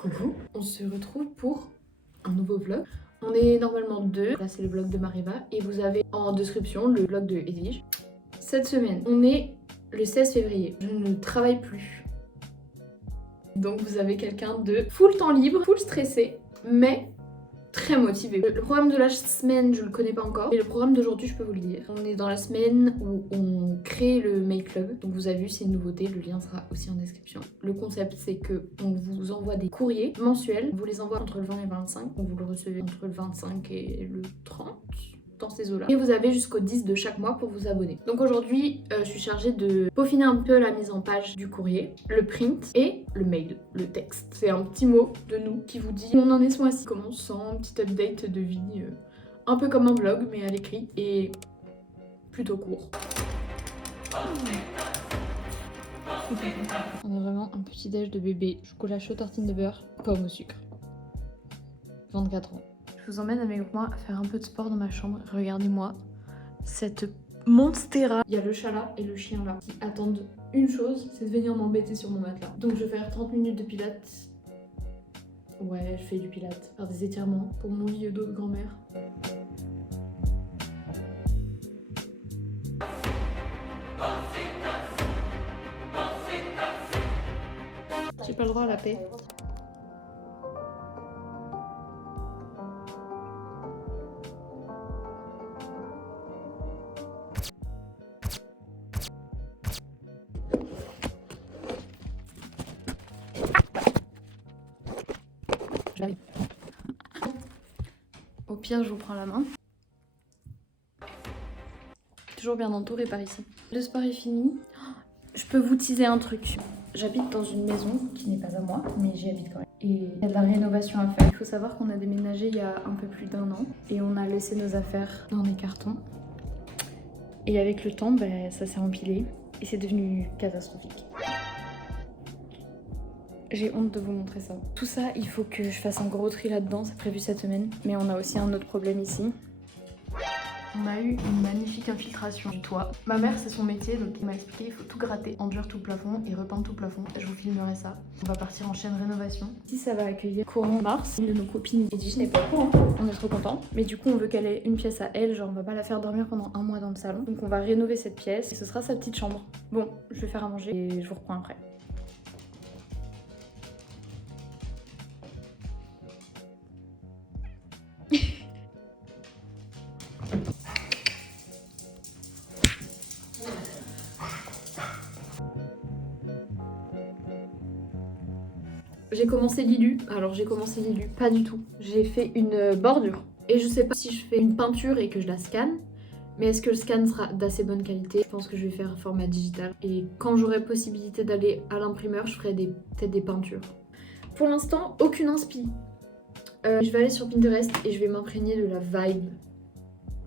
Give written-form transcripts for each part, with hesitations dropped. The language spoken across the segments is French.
Coucou, on se retrouve pour un nouveau vlog. On est normalement deux, là c'est le vlog de Mariva et vous avez en description le vlog de Edwige. Cette semaine, on est le 16 février, je ne travaille plus. Donc vous avez quelqu'un de full temps libre, full stressé, mais très motivé. Le programme de la semaine, je le connais pas encore, mais le programme d'aujourd'hui, je peux vous le dire. On est dans la semaine où on crée le Make Club. Donc vous avez vu, c'est une nouveauté, le lien sera aussi en description. Le concept, c'est que on vous envoie des courriers mensuels. On vous les envoie entre le 20 et le 25. Donc vous le recevez entre le 25 et le 30. Dans ces eaux-là. Et vous avez jusqu'au 10 de chaque mois pour vous abonner. Donc aujourd'hui, je suis chargée de peaufiner un peu la mise en page du courrier, le print et le mail, le texte. C'est un petit mot de nous qui vous dit on en est ce mois-ci, comment on se sent, un petit update de vie, un peu comme un blog mais à l'écrit et plutôt court. On a vraiment un petit déj de bébé, chocolat chaud, tartine de beurre, pomme au sucre. 24 ans. Je vous emmène avec moi à faire un peu de sport dans ma chambre. Regardez-moi cette monstera. Il y a le chat là et le chien là qui attendent une chose, c'est de venir m'embêter sur mon matelas. Donc je vais faire 30 minutes de pilates. Ouais, je fais du pilates. Faire des étirements pour mon vieux dos de grand-mère. J'ai pas le droit à la paix. J'arrive. Au pire, je vous prends la main. Toujours bien entourée par ici. Le sport est fini. Je peux vous teaser un truc. J'habite dans une maison qui n'est pas à moi, mais j'y habite quand même. Et il y a de la rénovation à faire. Il faut savoir qu'on a déménagé il y a un peu plus d'1 an et on a laissé nos affaires dans des cartons. Et avec le temps, ça s'est empilé et c'est devenu catastrophique. J'ai honte de vous montrer ça. Tout ça, il faut que je fasse un gros tri là-dedans, c'est prévu cette semaine. Mais on a aussi un autre problème ici. On a eu une magnifique infiltration du toit. Ma mère, c'est son métier, donc elle m'a expliqué il faut tout gratter, enduire tout le plafond et repeindre tout le plafond. Je vous filmerai ça. On va partir en chaîne rénovation. Si ça va accueillir courant mars, une de nos copines Edwige n'est pas au courant. On est trop contents. Mais du coup, on veut qu'elle ait une pièce à elle, genre on va pas la faire dormir pendant 1 mois dans le salon. Donc on va rénover cette pièce et ce sera sa petite chambre. Bon, je vais faire à manger et je vous reprends après. J'ai commencé Lilu, alors j'ai commencé Lilu, pas du tout. J'ai fait une bordure et je sais pas si je fais une peinture et que je la scanne, mais est-ce que le scan sera d'assez bonne qualité? Je pense que je vais faire format digital et quand j'aurai possibilité d'aller à l'imprimeur, je ferai peut-être des peintures. Pour l'instant, aucune inspi. Je vais aller sur Pinterest et je vais m'imprégner de la vibe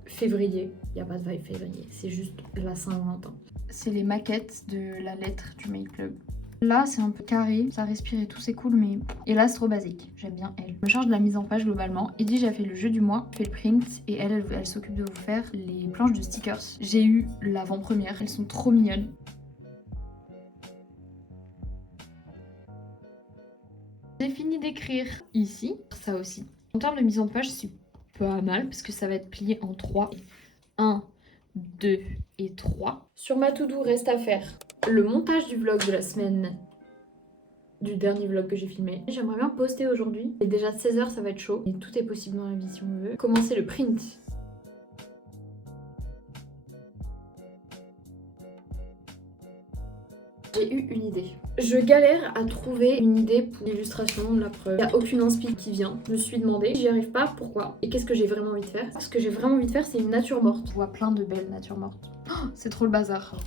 février. Il n'y a pas de vibe février, c'est juste la Saint-Valentin. C'est les maquettes de la lettre du Make Club. Là, c'est un peu carré, ça respire et tout, c'est cool, mais... Et là, c'est trop basique, j'aime bien elle. Je me charge de la mise en page globalement. Edwige a fait le jeu du mois, fait le print, et elle s'occupe de vous faire les planches de stickers. J'ai eu l'avant-première, elles sont trop mignonnes. J'ai fini d'écrire ici, ça aussi. En termes de mise en page, c'est pas mal, parce que ça va être plié en 3. 1, 2 et 3. Sur ma to-do, reste à faire le montage du vlog de la semaine, du dernier vlog que j'ai filmé. J'aimerais bien poster aujourd'hui. Et déjà 16h, ça va être chaud. Et tout est possible dans la vie si on veut. Commencer le print. J'ai eu une idée. Je galère à trouver une idée pour l'illustration, la preuve. Il n'y a aucune inspi qui vient. Je me suis demandé, j'y arrive pas, pourquoi? Et qu'est-ce que j'ai vraiment envie de faire? Ce que j'ai vraiment envie de faire, c'est une nature morte. Je vois plein de belles natures mortes. Oh, c'est trop le bazar.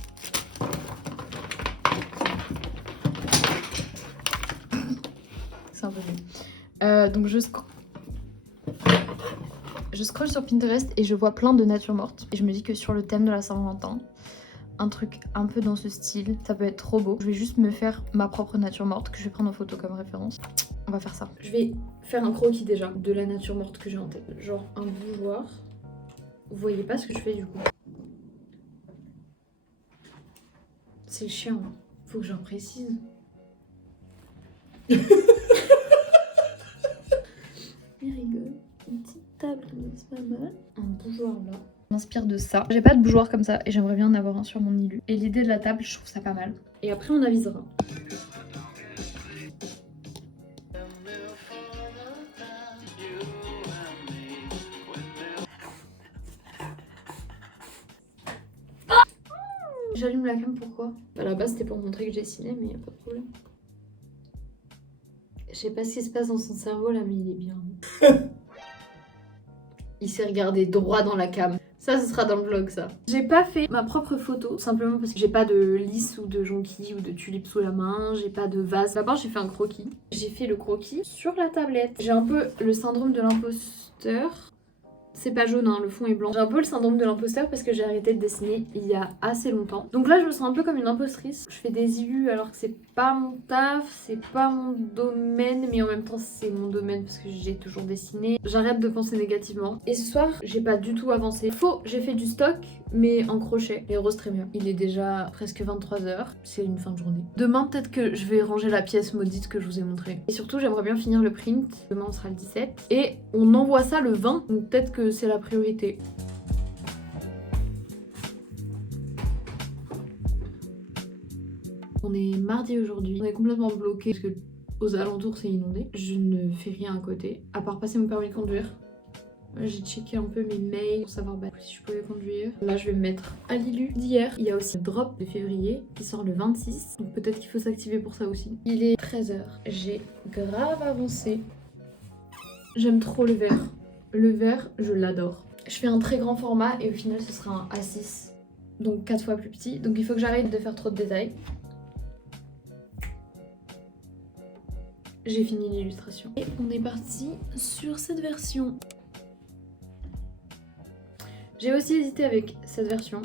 C'est un peu mieux. Donc je scrolle sur Pinterest et je vois plein de natures mortes. Et je me dis que sur le thème de la Saint-Valentin, un truc un peu dans ce style, ça peut être trop beau. Je vais juste me faire ma propre nature morte que je vais prendre en photo comme référence. On va faire ça. Je vais faire un croquis déjà de la nature morte que j'ai en tête. Genre un bougeoir. Vous voyez pas ce que je fais du coup. C'est chiant. Faut que j'en précise. Il rigole. Une petite table, c'est pas mal. Un bougeoir là. On m'inspire de ça. J'ai pas de bougeoir comme ça et j'aimerais bien en avoir un sur mon îlot. Et l'idée de la table, je trouve ça pas mal. Et après on avisera. J'allume la cam, pourquoi? À la base c'était pour montrer que j'ai ciné, mais y a pas de problème. Je sais pas ce qui se passe dans son cerveau là, mais il est bien. Il s'est regardé droit dans la cam. Ça, ce sera dans le vlog, ça. J'ai pas fait ma propre photo, simplement parce que j'ai pas de lys ou de jonquilles ou de tulipes sous la main, j'ai pas de vase. D'abord, j'ai fait un croquis. J'ai fait le croquis sur la tablette. J'ai un peu le syndrome de l'imposteur. C'est pas jaune, hein, le fond est blanc. J'ai un peu le syndrome de l'imposteur parce que j'ai arrêté de dessiner il y a assez longtemps. Donc là, je me sens un peu comme une impostrice. Je fais des IU alors que c'est pas mon taf, c'est pas mon domaine, mais en même temps, c'est mon domaine parce que j'ai toujours dessiné. J'arrête de penser négativement. Et ce soir, j'ai pas du tout avancé. Faux, j'ai fait du stock, mais en crochet. Les roses très bien. Il est déjà presque 23h. C'est une fin de journée. Demain, peut-être que je vais ranger la pièce maudite que je vous ai montrée. Et surtout, j'aimerais bien finir le print. Demain, on sera le 17. Et on envoie ça le 20. Donc peut-être que c'est la priorité. On est mardi aujourd'hui. On est complètement bloqué parce que aux alentours, c'est inondé. Je ne fais rien à côté, à part passer mon permis de conduire. J'ai checké un peu mes mails pour savoir si je pouvais conduire. Là, je vais me mettre à l'ILU d'hier. Il y a aussi le drop de février qui sort le 26. Donc peut-être qu'il faut s'activer pour ça aussi. Il est 13h. J'ai grave avancé. J'aime trop le vert. Le vert, je l'adore. Je fais un très grand format et au final, ce sera un A6. Donc 4 fois plus petit. Donc il faut que j'arrête de faire trop de détails. J'ai fini l'illustration. Et on est parti sur cette version. J'ai aussi hésité avec cette version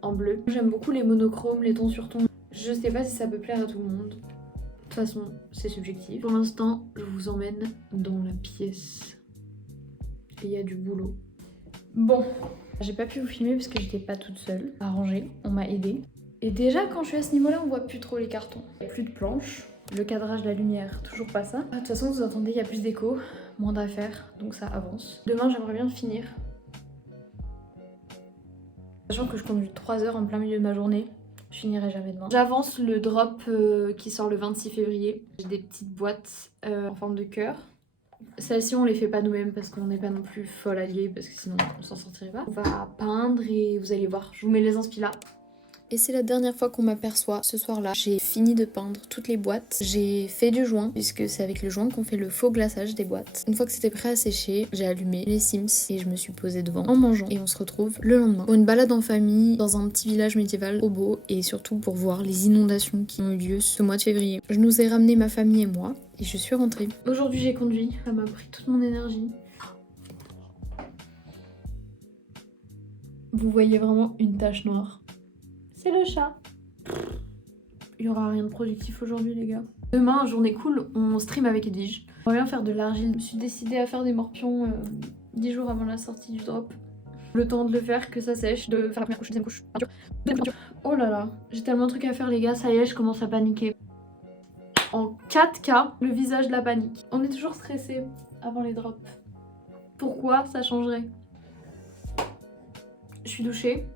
en bleu. J'aime beaucoup les monochromes, les tons sur tons. Je sais pas si ça peut plaire à tout le monde. De toute façon, c'est subjectif. Pour l'instant, je vous emmène dans la pièce. Et il y a du boulot. Bon, j'ai pas pu vous filmer parce que j'étais pas toute seule à ranger. On m'a aidée. Et déjà, quand je suis à ce niveau-là, on voit plus trop les cartons. Il n'y a plus de planches. Le cadrage, la lumière, toujours pas ça. De toute façon, vous entendez, il y a plus d'écho, moins d'affaires, donc ça avance. Demain, j'aimerais bien finir. Sachant que je conduis 3 heures en plein milieu de ma journée, je finirai jamais demain. J'avance le drop qui sort le 26 février. J'ai des petites boîtes en forme de cœur. Celles-ci, on les fait pas nous-mêmes parce qu'on n'est pas non plus folle alliée, parce que sinon on s'en sortirait pas. On va peindre et vous allez voir, je vous mets les inspi là. Et c'est la dernière fois qu'on m'aperçoit ce soir-là. J'ai fini de peindre toutes les boîtes. J'ai fait du joint, puisque c'est avec le joint qu'on fait le faux glaçage des boîtes. Une fois que c'était prêt à sécher, j'ai allumé les Sims et je me suis posée devant en mangeant. Et on se retrouve le lendemain pour une balade en famille dans un petit village médiéval au beau et surtout pour voir les inondations qui ont eu lieu ce mois de février. Je nous ai ramené ma famille et moi et je suis rentrée. Aujourd'hui j'ai conduit, ça m'a pris toute mon énergie. Vous voyez vraiment une tache noire. C'est le chat. Il y aura rien de productif aujourd'hui les gars. Demain, journée cool, on stream avec Edwige. On va bien faire de l'argile. Je me suis décidée à faire des morpions 10 jours avant la sortie du drop. Le temps de le faire, que ça sèche, de faire la première couche, deuxième couche, peinture. Oh là là, j'ai tellement de trucs à faire les gars, ça y est, je commence à paniquer. En 4K, le visage de la panique. On est toujours stressé avant les drops. Pourquoi ça changerait? Je suis douchée.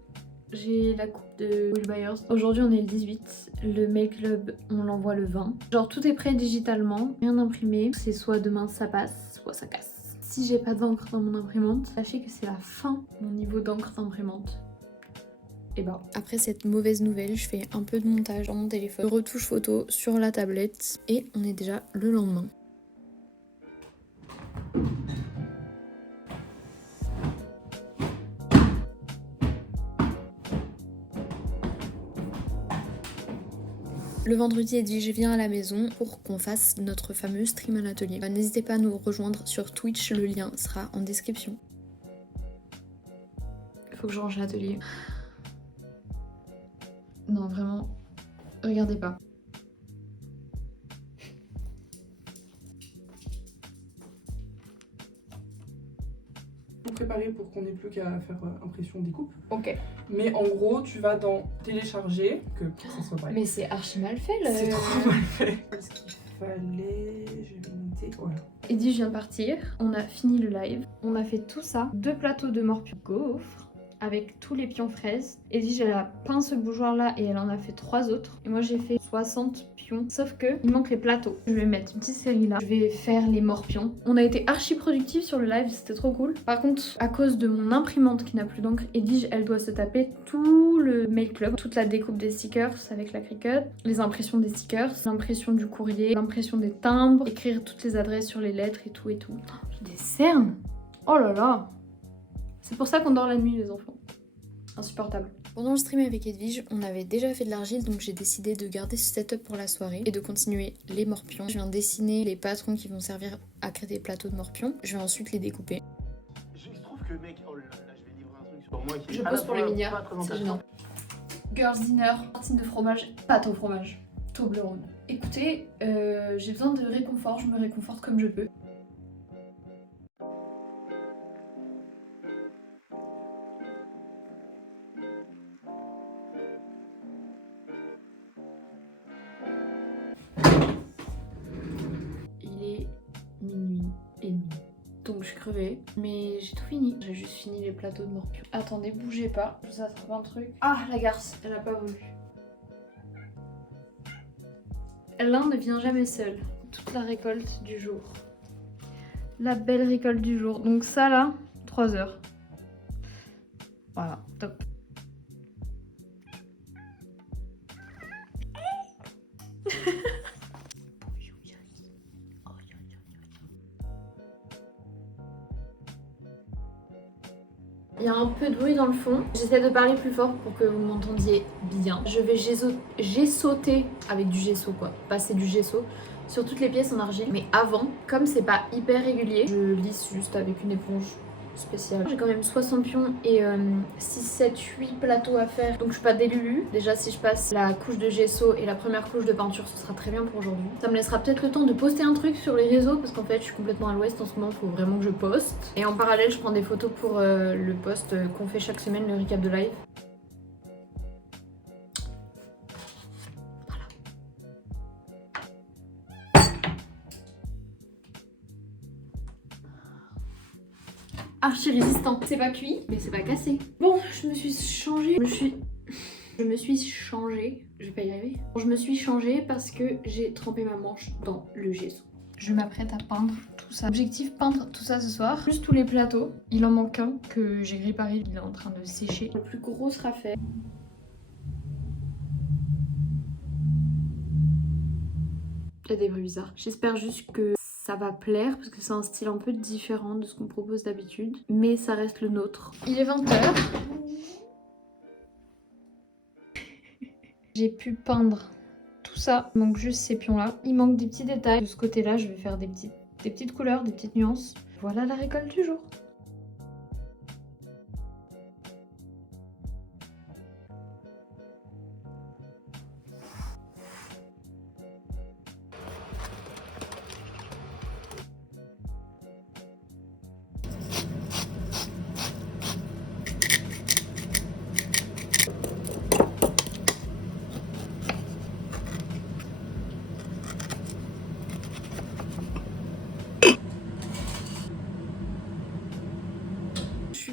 J'ai la coupe de Will Byers. Aujourd'hui on est le 18. Le mail club on l'envoie le 20. Genre tout est prêt digitalement, rien d'imprimé. C'est soit demain ça passe, soit ça casse. Si j'ai pas d'encre dans mon imprimante, sachez que c'est la fin de mon niveau d'encre d'imprimante. Et bah après cette mauvaise nouvelle, je fais un peu de montage dans mon téléphone, retouche photo sur la tablette et on est déjà le lendemain. Le vendredi, Edwige vient à la maison pour qu'on fasse notre fameux stream à l'atelier. N'hésitez pas à nous rejoindre sur Twitch, le lien sera en description. Il faut que je range l'atelier. Non, vraiment, regardez pas. Préparer pour qu'on n'ait plus qu'à faire impression des coupes. Ok. Mais en gros, tu vas dans télécharger, que ça soit pas. Mais c'est archi mal fait là. C'est trop mal fait. Ce qu'il fallait, je vais connecté. Voilà. Eddy vient de partir, on a fini le live, on a fait tout ça, 2 plateaux de morpion gaufres avec tous les pions fraises. Eddy, elle a peint ce bougeoir là et elle en a fait 3 autres. Et moi j'ai fait 60 pions, sauf que il manque les plateaux. Je vais mettre une petite série là, je vais faire les morpions. On a été archi productifs sur le live, c'était trop cool. Par contre, à cause de mon imprimante qui n'a plus d'encre, Eddy, elle doit se taper tout le mail club, toute la découpe des stickers avec la Cricut, les impressions des stickers, l'impression du courrier, l'impression des timbres, écrire toutes les adresses sur les lettres et tout et tout. J'ai des cernes. Oh là là. C'est pour ça qu'on dort la nuit les enfants. Insupportable. Pendant le stream avec Edwige, on avait déjà fait de l'argile, donc j'ai décidé de garder ce setup pour la soirée et de continuer les morpions. Je viens dessiner les patrons qui vont servir à créer des plateaux de morpions. Je vais ensuite les découper. Je trouve que mec, oh là là, je vais livrer un truc sur moi qui Je est à pose la pour fois les mignards, pas très c'est gênant. Girls dinner, tartine de fromage, pâte au fromage, Toblerone. Écoutez, j'ai besoin de réconfort, je me réconforte comme je peux. Il est minuit et demi. Donc je suis crevée, mais j'ai tout fini. J'ai juste fini les plateaux de morpion. Attendez, bougez pas, je vous attrape un truc. Ah, la garce, elle a pas voulu. L'un ne vient jamais seul. Toute la récolte du jour. La belle récolte du jour. Donc ça là, 3 heures. Voilà, top. Il y a un peu de bruit dans le fond. J'essaie de parler plus fort pour que vous m'entendiez bien. Je vais gessauter avec du gesso quoi. Passer du gesso sur toutes les pièces en argile. Mais avant, comme c'est pas hyper régulier, je lisse juste avec une éponge spéciale. J'ai quand même 60 pions et 6, 7, 8 plateaux à faire. Donc je suis pas délulu. Déjà si je passe la couche de gesso et la première couche de peinture, ce sera très bien pour aujourd'hui. Ça me laissera peut-être le temps de poster un truc sur les réseaux parce qu'en fait je suis complètement à l'ouest en ce moment, faut vraiment que je poste. Et en parallèle je prends des photos pour le post qu'on fait chaque semaine, le recap de live. Archi résistant. C'est pas cuit, mais c'est pas cassé. Bon, je me suis changée. Je me suis changée. Je vais pas y arriver. Je me suis changée parce que j'ai trempé ma manche dans le gesso. Je m'apprête à peindre tout ça. Objectif, peindre tout ça ce soir. Plus tous les plateaux. Il en manque un que j'ai réparé. Il est en train de sécher. Le plus gros sera fait. Il y a des bruits bizarres. J'espère juste que ça va plaire parce que c'est un style un peu différent de ce qu'on propose d'habitude. Mais ça reste le nôtre. Il est 20h. J'ai pu peindre tout ça. Il manque juste ces pions là. Il manque des petits détails. De ce côté là, je vais faire des petites couleurs, des petites nuances. Voilà la récolte du jour.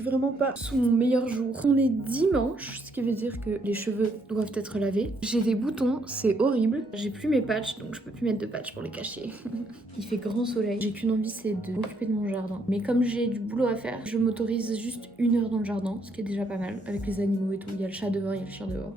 Vraiment pas sous mon meilleur jour. On est dimanche, ce qui veut dire que les cheveux doivent être lavés. J'ai des boutons, c'est horrible. J'ai plus mes patchs, donc je peux plus mettre de patchs pour les cacher. Il fait grand soleil. J'ai qu'une envie, c'est de m'occuper de mon jardin. Mais comme j'ai du boulot à faire, je m'autorise juste 1 heure dans le jardin, ce qui est déjà pas mal. Avec les animaux et tout. Il y a le chat dehors, il y a le chien dehors.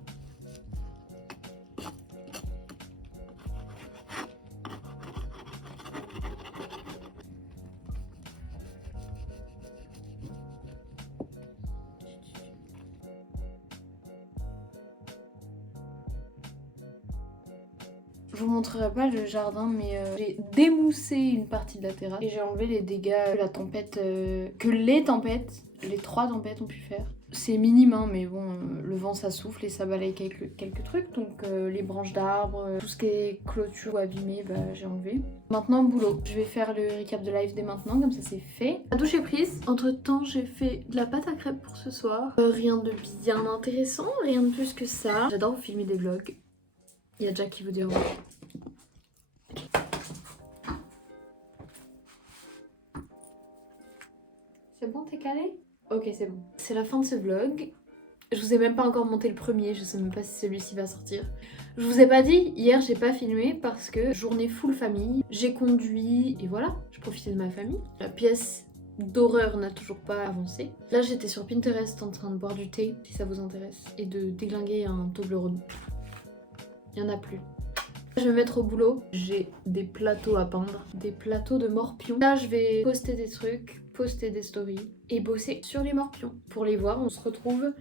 Je vous montrerai pas le jardin, mais j'ai démoussé une partie de la terrasse et j'ai enlevé les dégâts que la tempête, les 3 tempêtes ont pu faire. C'est minime, hein, mais bon, le vent ça souffle et ça balaye quelques trucs, donc les branches d'arbres, tout ce qui est clôture ou abîmé, bah, j'ai enlevé. Maintenant, boulot. Je vais faire le recap de live dès maintenant, comme ça c'est fait. La douche est prise. Entre temps, j'ai fait de la pâte à crêpes pour ce soir. Rien de bien intéressant, rien de plus que ça. J'adore vous filmer des vlogs. Il y a Jack qui vous dérange. C'est bon, t'es calé? Ok, c'est bon. C'est la fin de ce vlog. Je vous ai même pas encore monté le premier, je sais même pas si celui-ci va sortir. Je vous ai pas dit, hier j'ai pas filmé parce que journée full famille, j'ai conduit et voilà, je profitais de ma famille. La pièce d'horreur n'a toujours pas avancé. Là j'étais sur Pinterest en train de boire du thé, si ça vous intéresse, et de déglinguer un Toblerone. Il y en a plus. Je vais me mettre au boulot, j'ai des plateaux à peindre, des plateaux de morpions. Là je vais poster des trucs, poster des stories et bosser sur les morpions. Pour les voir, on se retrouve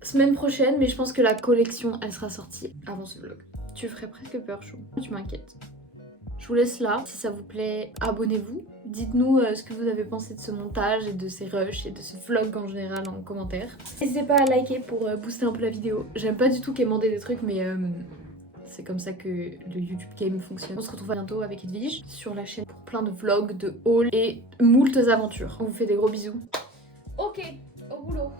semaine prochaine, mais je pense que la collection elle sera sortie avant ce vlog. Tu ferais presque peur, Chou, tu m'inquiètes. Je vous laisse là, si ça vous plaît, abonnez-vous. Dites-nous ce que vous avez pensé de ce montage et de ces rushs et de ce vlog en général en commentaire. N'hésitez pas à liker pour booster un peu la vidéo. J'aime pas du tout quémander des trucs, mais c'est comme ça que le YouTube game fonctionne. On se retrouve bientôt avec Edwige sur la chaîne pour plein de vlogs, de hauls et moultes aventures. On vous fait des gros bisous. Ok, au boulot.